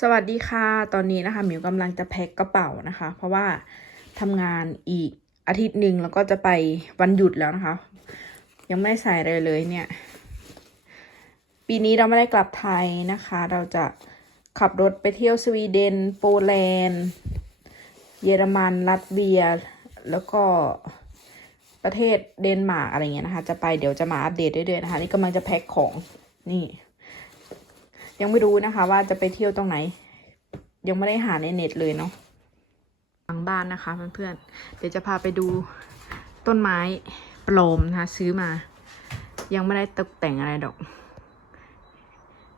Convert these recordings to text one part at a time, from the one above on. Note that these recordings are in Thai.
สวัสดีค่ะ ตอนนี้นะคะหมิวกำลังจะแพ็คกระเป๋านะคะ เพราะว่าทำงานอีกอาทิตย์หนึ่งแล้วก็จะไปวันหยุดแล้วนะคะ ยังไม่ใส่เลยเลยเนี่ย ปีนี้เราไม่ได้กลับไทยนะคะ เราจะขับรถไปเที่ยวสวีเดน โปแลนด์ เยอรมันลัตเวีย แล้วก็ประเทศเดนมาร์กอะไรเงี้ยนะคะ จะไปเดี๋ยวจะมาอัปเดตเรื่อยๆนะคะ นี่กำลังจะแพ็คของนี่ ยังไม่รู้นะคะ ว่าจะไปเที่ยวตรงไหน ยังไม่ได้หาในเน็ตเลยเนาะหลังบ้านนะคะเพื่อนๆเดี๋ยวจะพาไปดูต้นไม้ปลอมนะคะ ซื้อมา ยังไม่ได้ตกแต่งอะไรดอก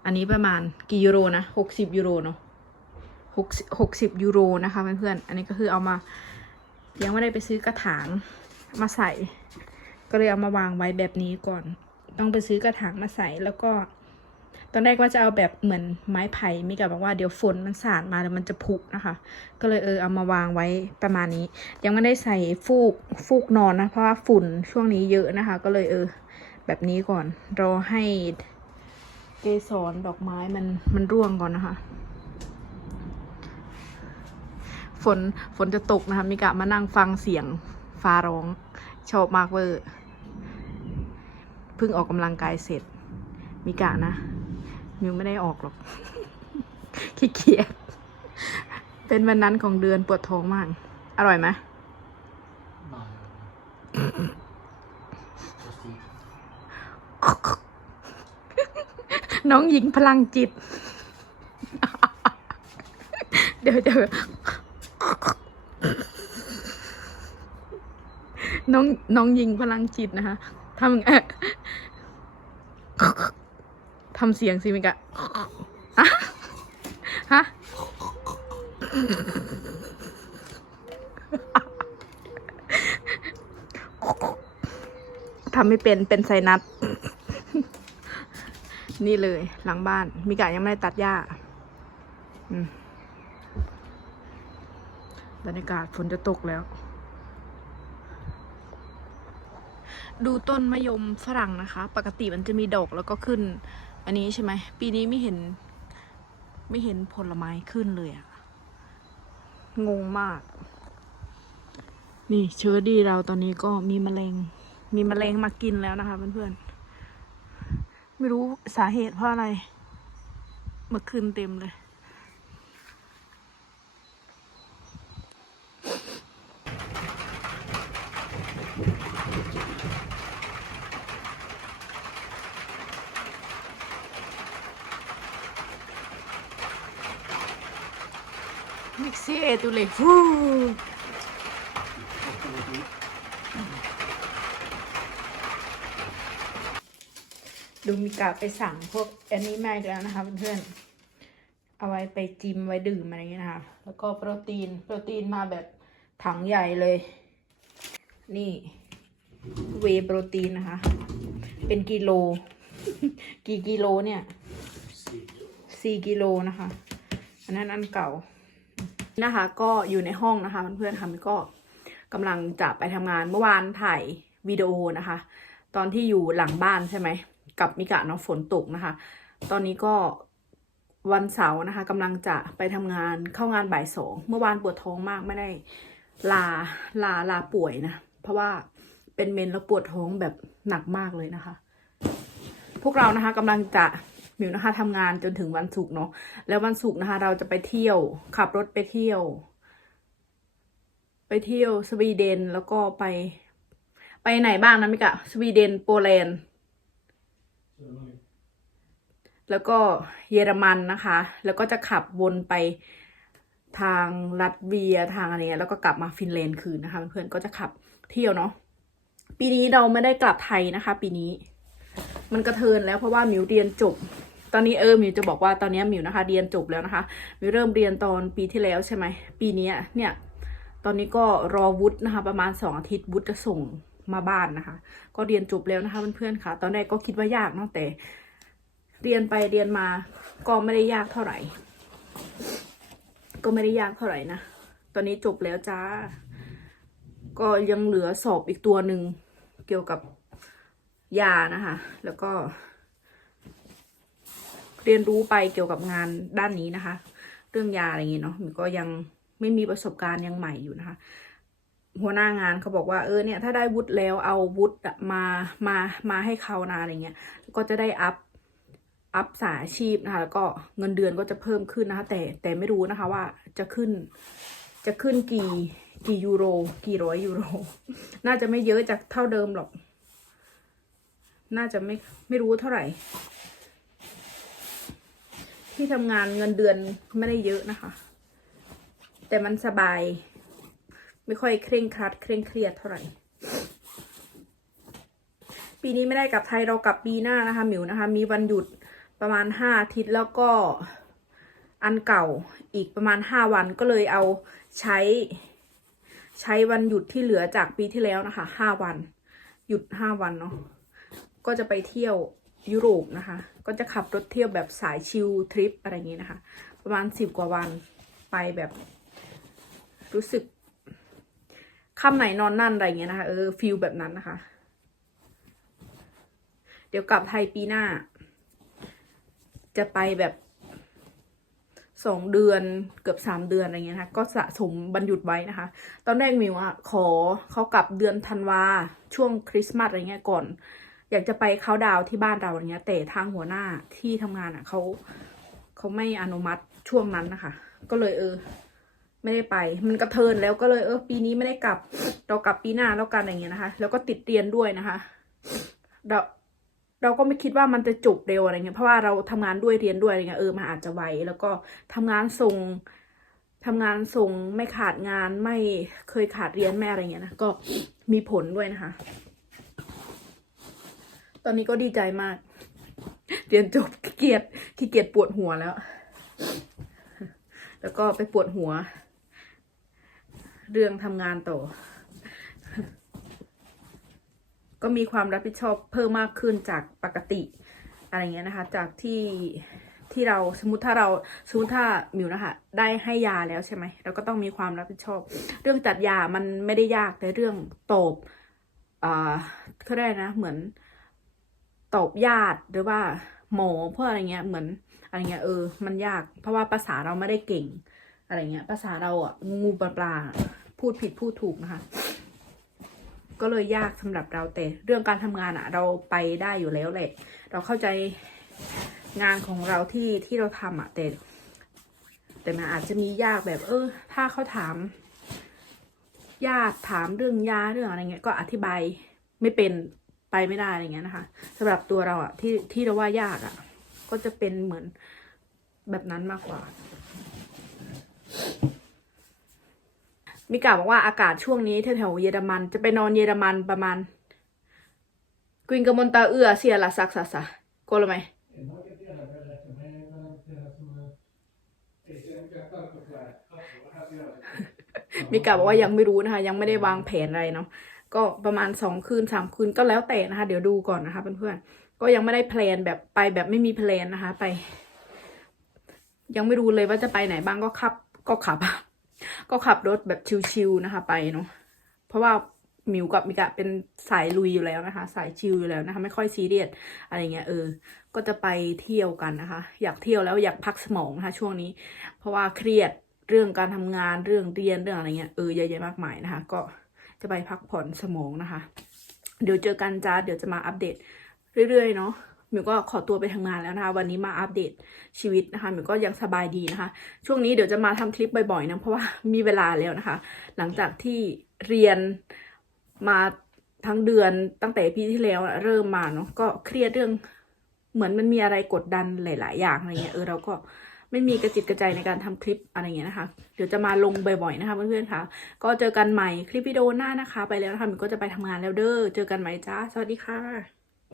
อันนี้ประมาณกี่ยูโรนะหกสิบยูโรเนาะหกหกสิบยูโรนะคะเพื่อนๆอันนี้ก็คือเอามายังไม่ได้ไปซื้อกระถางมาใส่ ก็เลยเอามาวางไว้แบบนี้ก่อน ต้องไปซื้อกระถางมาใส่แล้วก็ อนแรกว่าจะเอาแบบเหมือนไม้ไผ่มีกับบอกว่าเดี๋ยวฝนมันสาดมาแล้วมันจะผุนะคะ ก็เลยเออเอามาวางไว้ประมาณนี้ ยังไม่ได้ใส่ฟูกฟูกนอนนะเพราะว่าฝุ่นช่วงนี้เยอะนะคะ ก็เลยเออ แบบนี้ก่อนรอให้เกสรดอกไม้มันมันร่วงก่อนนะคะ ฝนฝนจะตกนะคะมีกะมานั่งฟังเสียงฟ้าร้องชอบมากเวอร์เพิ่งออกกำลังกายเสร็จมีกะนะ มิวไม่ได้ออกหรอก ขี้เกียจ เป็นวันนั้นของเดือนปวดท้องมาก อร่อยไหมน้องหญิงพลังจิต เดี๋ยวเดี๋ยวน้องน้องหญิงพลังจิตนะคะทำเอ่อทำเสียงสิมิกะฮะฮะทำไม่เป็นเป็นไซนัสนี่เลยหลังบ้าน มิกะยังไม่ได้ตัดหญ้าอืมบรรยากาศฝนจะตกแล้ว ดูต้นมะยมฝรั่งนะคะ ปกติมันจะมีดอกแล้วก็ขึ้น อันนี้ใช่ไหม ปีนี้ไม่เห็น ไม่เห็นผลไม้ขึ้นเลยอะงงมาก นี่เชอร์ดีเราตอนนี้ก็มีมแมลงมีมแมลงมากินแล้วนะคะเพื่อนๆ ไม่รู้สาเหตุเพราะอะไร เมื่อคืนเต็มเลย มิกซี่ตุเลยฟูดูมีกาไปสั่งพวกอันนี้มาอีกแล้วนะคะเพื่อนๆ เอาไว้ไปจิมไว้ดื่มอะไรเงี้ยนะคะ แล้วก็โปรตีน โปรตีนมาแบบถังใหญ่เลย นี่ เวโปรตีนนะคะ เป็นกิโล กี่กิโลเนี่ยสี่กิโลนะคะ อันนั้นอันเก่า นะคะ ก็อยู่ในห้องนะคะเพื่อนๆค่ะมันก็กำลังจะไปทำงานเมื่อวานถ่ายวิดีโอนะคะ ตอนที่อยู่หลังบ้านใช่ไหมกับมิกะเนาะฝนตกนะคะ ตอนนี้ก็วันเสาร์นะคะกำลังจะไปทำงานเข้างานบ่ายสองเมื่อวานปวดท้องมากไม่ได้ลาลาลาป่วยนะ เพราะว่าเป็นเมนแล้วปวดท้องแบบหนักมากเลยนะคะ พวกเรานะคะกำลังจะ มิวนะคะทำงานจนถึงวันศุกร์เนาะแล้ววันศุกร์นะคะ เราจะไปเที่ยว ขับรถไปเที่ยว ไปเที่ยวสวีเดนแล้วก็ไป ไปไหนบ้างนะมิกะสวีเดนโปแลนด์แล้วก็เยอรมันนะคะ แล้วก็จะขับวนไปทางลัตเวียทางอะไรเงี้ยแล้วก็กลับมาฟินแลนด์คืนนะคะเพื่อนๆก็จะขับเที่ยวเนาะปีนี้เราไม่ได้กลับไทยนะคะ ปีนี้ มันกระเทินแล้วเพราะว่ามิวเรียนจบ อนนี้เออมิวจะบอกว่าตอนนี้มิวนะคะ เรียนจบแล้วนะคะมิวเริ่มเรียนตอนปีที่แล้วใช่ไหมปีนี้เนี่ยตอนนี้ก็รอวุฒินะคะ ประมาณสองอาทิตย์วุฒิจะส่งมาบ้านนะคะ ก็เรียนจบแล้วนะคะเพื่อนๆค่ะ ตอนแรกก็คิดว่ายากเนาะแต่ เรียนไปเรียนมาก็ไม่ได้ยากเท่าไหร่ ก็ไม่ได้ยากเท่าไหร่นะตอนนี้จบแล้วจ้า ก็ยังเหลือสอบอีกตัวหนึ่งเกี่ยวกับยานะคะ แล้วก็ เรียนรู้ไปเกี่ยวกับงานด้านนี้นะคะ เรื่องยาอะไรอย่างงี้เนาะมิก็ยังไม่มีประสบการณ์ยังใหม่อยู่นะคะ หัวหน้างานเขาบอกว่าเออเนี่ยถ้าได้วุฒิแล้วเอาวุฒิมามามาให้เขานะอะไรเงี้ยก็จะได้อัพอัพสายอาชีพนะคะแล้วก็เงินเดือนก็จะเพิ่มขึ้นนะคะ แต่แต่ไม่รู้นะคะว่าจะขึ้นจะขึ้นกี่กี่ยูโร กี่ร้อยยูโร น่าจะไม่เยอะจากเท่าเดิมหรอก น่าจะไม่ไม่รู้เท่าไหร่ ที่ทำงานเงินเดือนไม่ได้เยอะนะคะ แต่มันสบาย ไม่ค่อยเคร่งครัด เคร่งเครียดเท่าไหร่ ปีนี้ไม่ได้กลับไทยเรากลับปีหน้านะคะหมิวนะคะ มีวันหยุดประมาณห้าอาทิตย์แล้วก็อันเก่าอีกประมาณห้าวันก็เลยเอาใช้ ใช้วันหยุดที่เหลือจากปีที่แล้วนะคะห้าวัน หยุดห้าวันเนาะก็จะไปเที่ยว ยุโรปนะคะ ก็จะขับรถเที่ยวแบบสายชิลทริปอะไรอย่างนี้นะคะ ประมาณสิบกว่าวันไปแบบ รู้สึกค่ำไหนนอนนั่นอะไรเงี้ยนะคะ เออฟิลแบบนั้นนะคะ เดี๋ยวกลับไทยปีหน้า จะไปแบบสองเดือนเกือบสามเดือนอะไรเงี้ยนะคะก็สะสมบรรยุดไว้นะคะ ตอนแรกมิวอะขอเขากลับเดือนธันวาช่วงคริสต์มาสอะไรเงี้ยก่อน อยากจะไปเขาดาวที่บ้านเราอะไรเงี้ย แต่ทางหัวหน้าที่ทำงานอะเขาเขาไม่อนุมัติช่วงนั้นนะคะ ก็เลยเออ ไม่ได้ไป มันกระเทินแล้วก็เลยเออ ปีนี้ไม่ได้กลับ เรากลับปีหน้าแล้วกันอะไรเงี้ยนะคะ แล้วก็ติดเรียนด้วยนะคะ เราเราก็ไม่คิดว่ามันจะจบเร็วอะไรเงี้ยเพราะว่าเราทำงานด้วยเรียนด้วยอะไรเงี้ยเออมันอาจจะไวแล้วก็ทำงานส่งทำงานส่งไม่ขาดงานไม่เคยขาดเรียนแม่อะไรเงี้ยนะก็มีผลด้วยนะคะ ตอนนี้ก็ดีใจมาก เรียนจบขี้เกียจขี้เกียจปวดหัวแล้ว แล้วก็ไปปวดหัว เรื่องทำงานต่อ ก็มีความรับผิดชอบเพิ่มมากขึ้นจากปกติ อะไรเงี้ยนะคะ จากที่ที่เราสมมติถ้าเราสมมติถ้ามิวนะคะได้ให้ยาแล้วใช่ไหมเราก็ต้องมีความรับผิดชอบ เรื่องจัดยามันไม่ได้ยากแต่เรื่องตบอ่าเขาได้นะเหมือน ตอบญาติหรือว่าหมอเพื่ออะไรเงี้ยเหมือนอะไรเงี้ยเออ มันยาก เพราะว่าภาษาเราไม่ได้เก่ง อะไรเงี้ยภาษาเราอะงูปลาปลาพูดผิดพูดถูกนะคะ ก็เลยยากสำหรับเราแต่เรื่องการทำงานอะเราไปได้อยู่แล้วแหละ เราเข้าใจงานของเราที่ที่เราทำอะแต่แต่มันอาจจะมียากแบบ เออ ถ้าเขาถาม ญาติถามเรื่องยาเรื่องอะไรเงี้ยก็อธิบายไม่เป็น ไปไม่ได้อะไรเงี้ยนะคะสำหรับตัวเราอะที่ที่เราว่ายากอะก็จะเป็นเหมือนแบบนั้นมากกว่ามิกาบอกว่าอากาศช่วงนี้แถวๆเยอรมัน จะไปนอนเยอรมันประมาณกวินกมอนตาเอือเสียละซักซะซะกลัวไหมมิกาบอกว่ายังไม่รู้นะคะ ยังไม่ได้วางแผนอะไรเนาะ ก็ประมาณสองคืนสามคืนก็แล้วแต่นะคะ เดี๋ยวดูก่อนนะคะเพื่อนๆก็ยังไม่ได้แพลนแบบไปแบบไม่มีแพลนนะคะ ไป ยังไม่รู้เลยว่าจะไปไหนบ้างก็ขับ ก็ขับ ก็ขับรถแบบชิวๆนะคะ ไปเนาะเพราะว่าหมิวกับมิกะเป็นสายลุยอยู่แล้วนะคะ สายชิลอยู่แล้วนะคะ ไม่ค่อยซีเรียสอะไรเงี้ยเออ ก็จะไปเที่ยวกันนะคะ อยากเที่ยวแล้วอยากพักสมองนะคะ ช่วงนี้ เพราะว่าเครียดเรื่องการทำงานเรื่องเรียนเรื่องอะไรเงี้ยเออเยอะแยะมากมายนะคะ ก็ จะไปพักผ่อนสมองนะคะ เดี๋ยวเจอกันจ้าเดี๋ยวจะมาอัปเดตเรื่อยๆเนาะหมิวก็ขอตัวไปทำงานแล้วนะคะ วันนี้มาอัปเดตชีวิตนะคะหมิวก็ยังสบายดีนะคะ ช่วงนี้เดี๋ยวจะมาทำคลิปบ่อยๆนะเพราะว่ามีเวลาแล้วนะคะ หลังจากที่เรียนมาทั้งเดือนตั้งแต่ปีที่แล้วเริ่มมาเนาะก็เครียดเรื่องเหมือนมันมีอะไรกดดันหลาย ๆ อย่างอะไรเงี้ยเออเราก็ ไม่มีกระจิตกระใจในการทำคลิปอะไรเงี้ยนะคะ เดี๋ยวจะมาลงบ่อยๆนะคะเพื่อนๆค่ะ ก็เจอกันใหม่คลิปวิดีโอหน้านะคะ ไปแล้วนะคะมิวก็จะไปทำงานแล้วเด้อ เจอกันใหม่จ้า สวัสดีค่ะ